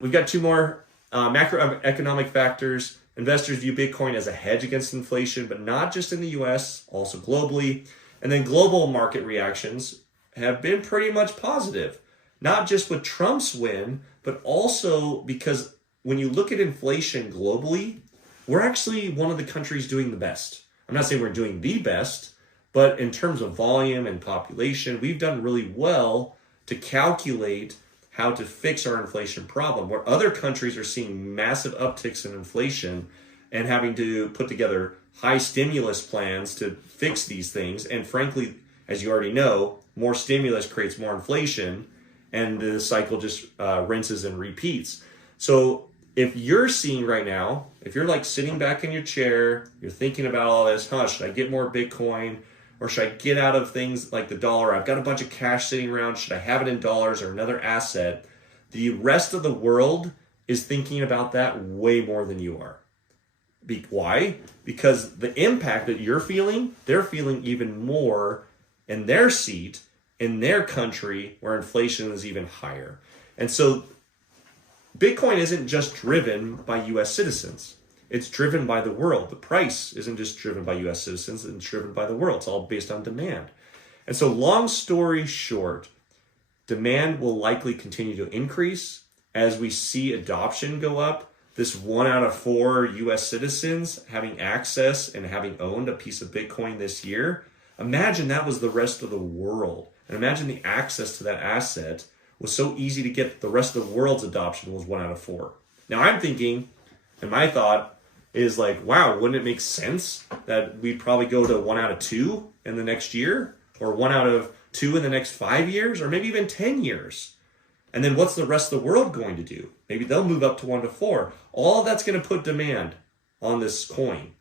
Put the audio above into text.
We've got two more macroeconomic factors. Investors view Bitcoin as a hedge against inflation, but not just in the US, also globally. And then global market reactions have been pretty much positive, not just with Trump's win, but also because when you look at inflation globally, we're actually one of the countries doing the best. I'm not saying we're doing the best, but in terms of volume and population, we've done really well to calculate how to fix our inflation problem, where other countries are seeing massive upticks in inflation and having to put together high stimulus plans to fix these things. And frankly, as you already know, more stimulus creates more inflation, and the cycle just rinses and repeats. So if you're seeing right now, if you're like sitting back in your chair, you're thinking about all this, should I get more Bitcoin? Or should I get out of things like the dollar? I've got a bunch of cash sitting around. Should I have it in dollars or another asset? The rest of the world is thinking about that way more than you are. Why? Because the impact that you're feeling, they're feeling even more in their seat, in their country, where inflation is even higher. And so Bitcoin isn't just driven by US citizens. It's driven by the world. The price isn't just driven by US citizens, it's driven by the world. It's all based on demand. And so long story short, demand will likely continue to increase as we see adoption go up. This 1 out of 4 US citizens having access and having owned a piece of Bitcoin this year. Imagine that was the rest of the world. And imagine the access to that asset was so easy to get. The rest of the world's adoption was 1 out of 4. Now I'm thinking, and my thought is like, wow, wouldn't it make sense that we'd probably go to 1 out of 2 in the next year, or 1 out of 2 in the next 5 years, or maybe even 10 years? And then what's the rest of the world going to do? Maybe they'll move up to 1 to 4. All of that's going to put demand on this coin.